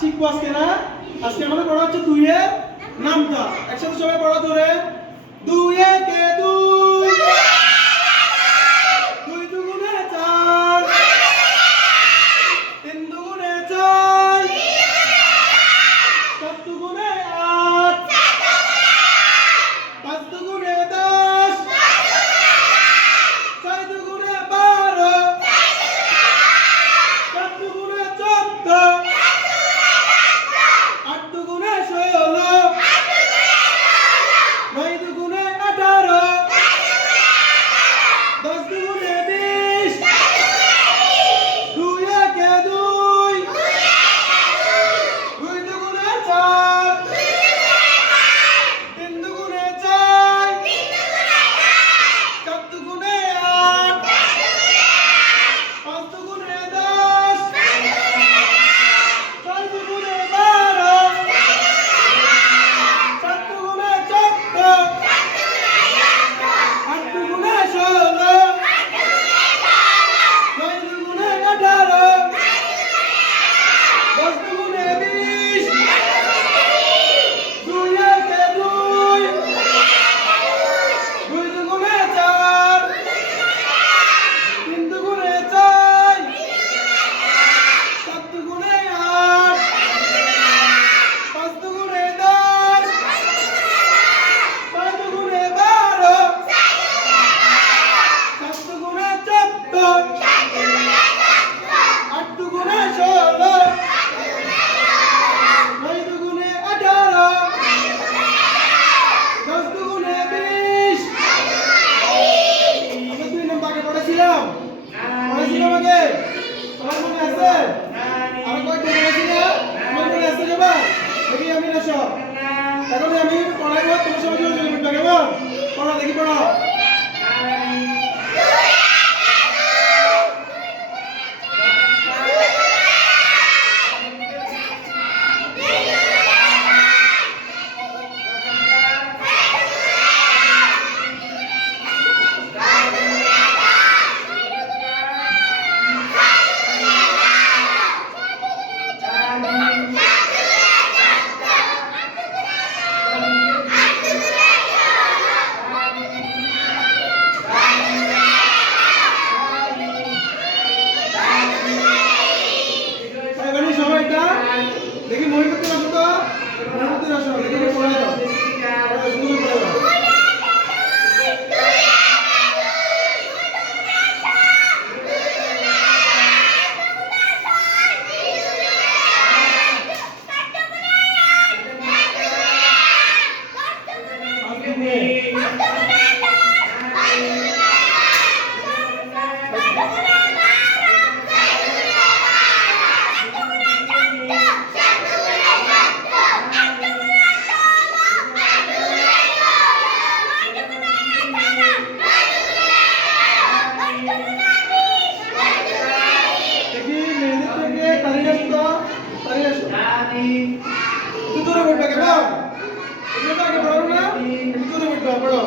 শিখবো আজকে না। আজকে আমাদের পড়া হচ্ছে দুইয়ের নামটা। একসাথে সবাই পড়া ধরে। দুই একে দুই, দুই দুগুণে চার, তিন দুগুণে ছয়, চার দুগুণে আট, পাঁচ দুগুণে 10, ছয় দুগুণে 12, চার দুগুণে 14, আট দুগুণে 16, নয় দুগুণে 18, 10 দুগুণে 20, দুই একে দুই, দুই দুগুণে চার, তিন দুগুণে ছয়, চার দুগুণে আট, পাঁচ দুগুণে 10, ছয় দুগুণে 12, চার দুগুণে 14, আট দুগুণে 16, নয় দুগুণে 18, 10 দুগুণে 20, দুই একে দুই, দুই দুগুণে চার, তিন দুগুণে ছয়, সাত দুগুণে আট, পাঁচ দুগুণে 10, ছয় দুগুণে 12, সাত দুগুণে 14, আট দুগুণে 16, নয় দুগুণে 18, 10 দুগুণে 20। আমরা দুই নম্বর আগে পড়েছিলাম আগে তোমার মনে আছে? আর কয়টা পড়েছিলাম আমার মনে আছে? যাবা দেখি আমি না সব এখন আমি পড়াবো, তোমার সবাই চলে যাবে কেমন? পড়া দেখি পড়া। এবারে সবাইটা দেখি মহিমতি আসো তো, মহিমতি আসো দেখি পড়াই দাও, সুন্দর করে দাও। দেখি মেহেদির থেকে তারিখ আসো তো, তারিখ আসো একটু দূরে বসবে কেমন? এগুলো তো আগে পড়ো না, একটু দূরে বসবে পড়ো।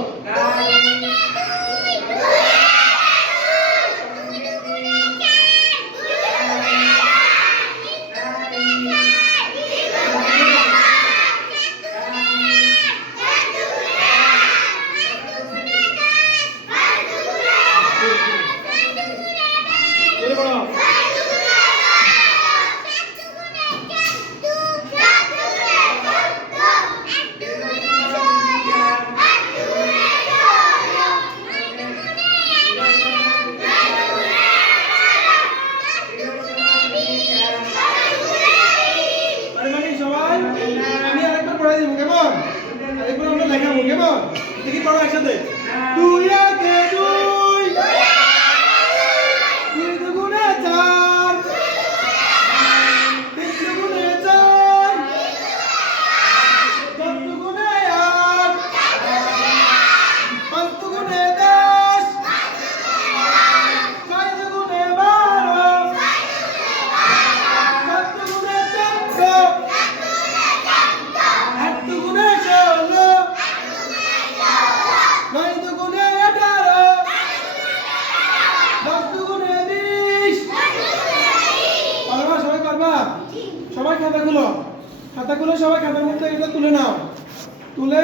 এই পড়ো। মানে সবাই আমি আরেকবার পড়াই দিব কেমন? আরেকবার আমরা লেখাবো কেমন? দেখি পড়ো একসাথে। দুই একে দুই, দুই দুগুণে চার, তিন দুগুণে ছয়, চার দুগুণে আট, পাঁচ দুগুণে 10, ছয় দুগুণে 12, সাত দুগুণে 14, আট দুগুণে 16, নয় খাতা খুলো সবাই খাতার মধ্যে এটা তুলে নাও তুলে